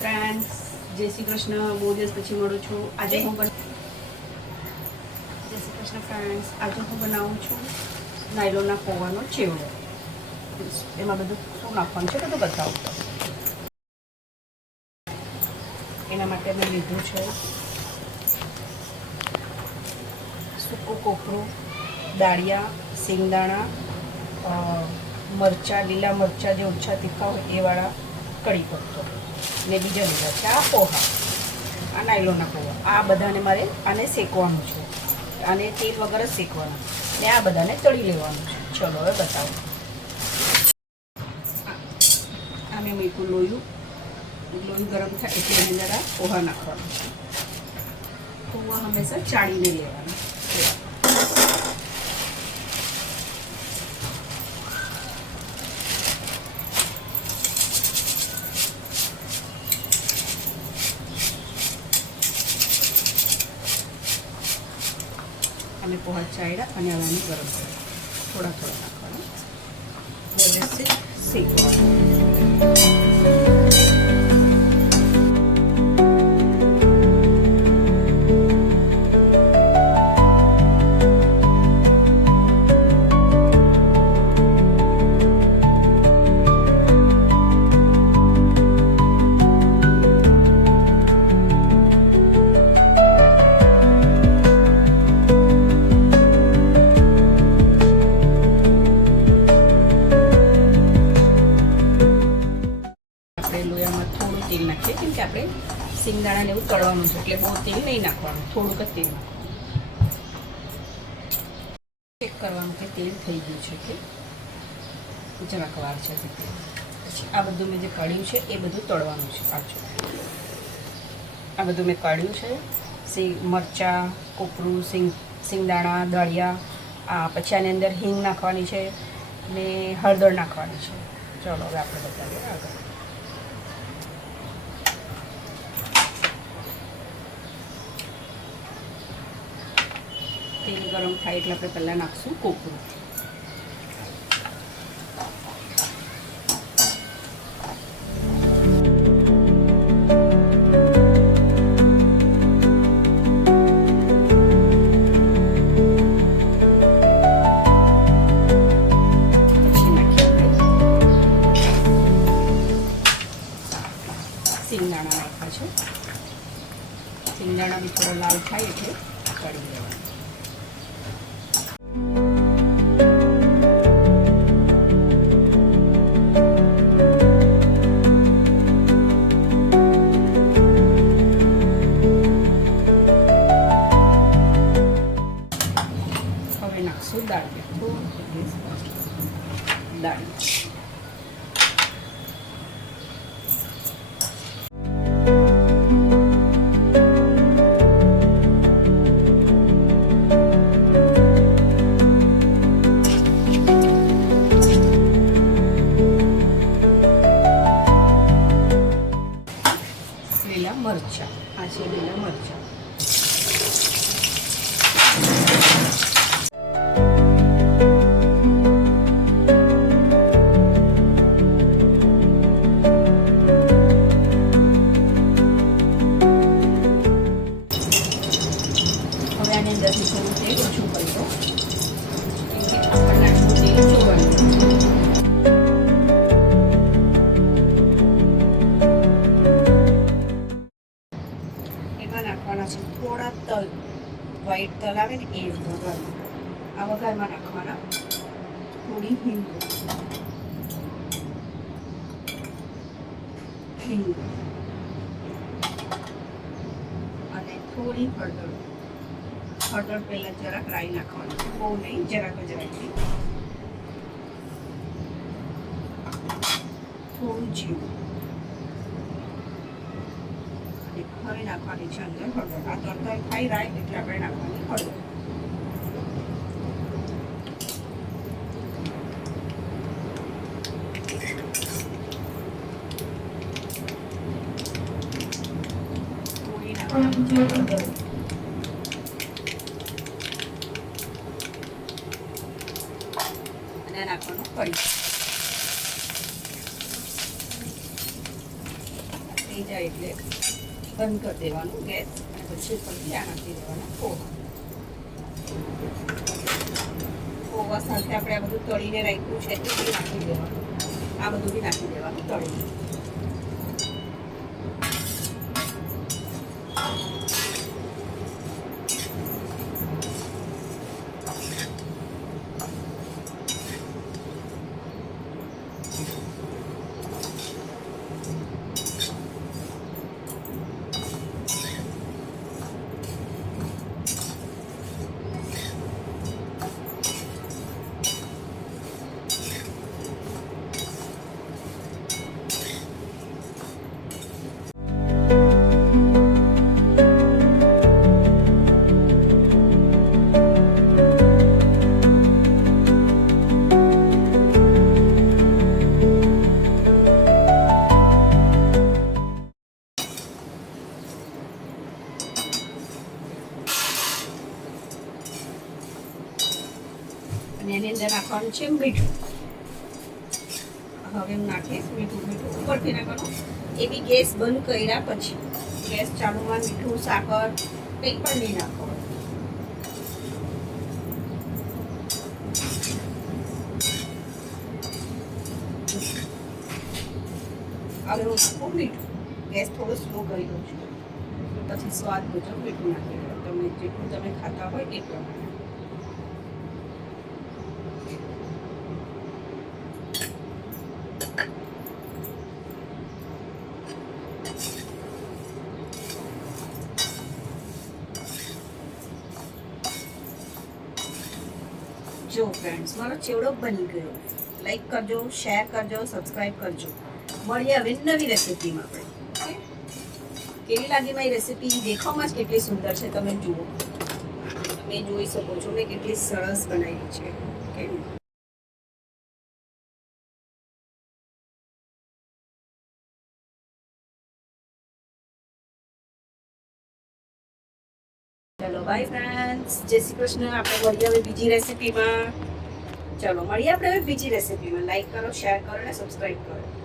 Friends, જય શ્રી કૃષ્ણ. બહુ દિવસ પછી મળું છું. આજે હું જય શ્રી કૃષ્ણ ફ્રેન્ડ્સ. આજે હું બનાવું છું નાયલોનના પૌવાનો ચેવડો. એમાં બધું શું નાખવાનું છે બધું બતાવું. એના માટે મેં લીધું છે સૂકું કોપરું, દાળિયા, સિંગદાણા, મરચાં, લીલા મરચાં જે ઓછા તીખા હોય એવાળા, કઢી પત્તો ને બીજા લીધા છે આ પોહા, આ નાયલોનના પોહા. આ બધાને મારે આને શેકવાનું છે, આને તેલ વગર જ શેકવાનું ને આ બધાને તળી લેવાનું છે. ચલો હવે બતાવું. આ મેં મીઠું લોહી ગરમ થાય એટલે એની અંદર આ પોહા નાખવાનું છે. પોહા હંમેશા ચાળીને લેવાનું. અને પોહા ચાળ્યા અને હવે આને ગરમ કરવા, થોડા થોડા નાખવાના, વ્યવસ્થિત શેકવાનું. લોયામાં થોડું તેલ નાખીએ કેમ કે આપણે સિંગદાણાને એવું તળવાનું છે એટલે બહુ તેલ નહીં નાખવાનું, થોડુંક જ તેલ નાખવાનું. ચેક કરવાનું કે તેલ થઈ ગયું છે કે જરાક વાર છે. પછી આ બધું મેં જે કાઢ્યું છે એ બધું તળવાનું છે પાછું. આ બધું મેં કાઢ્યું છે, મરચાં, કોપરું, સિંગદાણા, દાળિયા, પછી આની અંદર હિંગ નાખવાની છે ને હળદર નાખવાની છે. ચલો હવે આપણે બતાવીએ આગળ. તેલ ગરમ થાય એટલે આપણે પહેલાં નાખશું કોપરું. પછી નાખીએ સિંગદાણા નાખ્યા છે. સિંગદાણા બી થોડો લાલ થાય એટલે કાઢી લેવાનું. હવે નાખશું દાળિયા. દાળિયા લીલા મરચાં, આ છે લીલા મરચાં. હવે આની અંદરથી થોડું તેલ ઓછું કરી દો કેમ કે આપણને આટલું તેલ જોવાનું. નાખવાના છે થોડા તલ, વ્હાઈટ તલ આવે ને એ વઘારમાં. આ વઘારમાં નાખવાના થોડી હિંગ અને થોડી હળદર. હળદર પહેલાં જરાક રાઈ નાખવાનું, બહુ નહીં, જરાક જ રાઈ, થોડું જીરું. હવે નાખવાની છે અંદર હળદર. આ તરતર ખાઈ રાય એટલે આપણે નાખવાની હળદર. થોડી નાખવાની છે હળદર. અને નાખવાનું કઢી. થઈ જાય એટલે બંધ કરી દેવાનું ગેસ અને પછી ઉપરથી આ નાખી દેવાના પોહા. પોહા સાથે આપણે આ બધું તળીને રાખ્યું છે તે બી નાખી દેવાનું. આ બધું બી નાખી દેવાનું તળીને. અને એની અંદર નાખવાનું છે મીઠું. હવે હું નાખીશ મીઠું ઉપરથી નાખવાનું. એ બી ગેસ બંધ કર્યા પછી. ગેસ ચાલુમાં મીઠું સાકર કંઈ પણ નહીં નાખવાનું. હવે હું નાખું મીઠું. ગેસ થોડો સ્લો કરી દઉં છું. પછી સ્વાદ મુજબ મીઠું નાખી દઉં. તમે જેટલું તમે ખાતા હોય એ પ્રમાણે. જો ફ્રેન્ડ્સ, મારો ચેવડો બની ગયો. લાઈક કરજો, શેર કરજો, સબસ્ક્રાઈબ કરજો. મળીએ હવે નવી રેસીપીમાં આપણે. કેવી લાગી મારી રેસીપી? દેખાવમાં જ કેટલી સુંદર છે, તમે જુઓ. તમે જોઈ શકો છો મેં કેટલી સરસ બનાવી છે. ઓકે, ચલો બાય ફ્રેન્ડ્સ, જય શ્રી કૃષ્ણ. આપણે મળીએ હવે બીજી રેસીપીમાં. ચલો મળીએ આપણે હવે બીજી રેસીપીમાં. લાઈક કરો, શેર કરો અને સબસ્ક્રાઈબ કરો.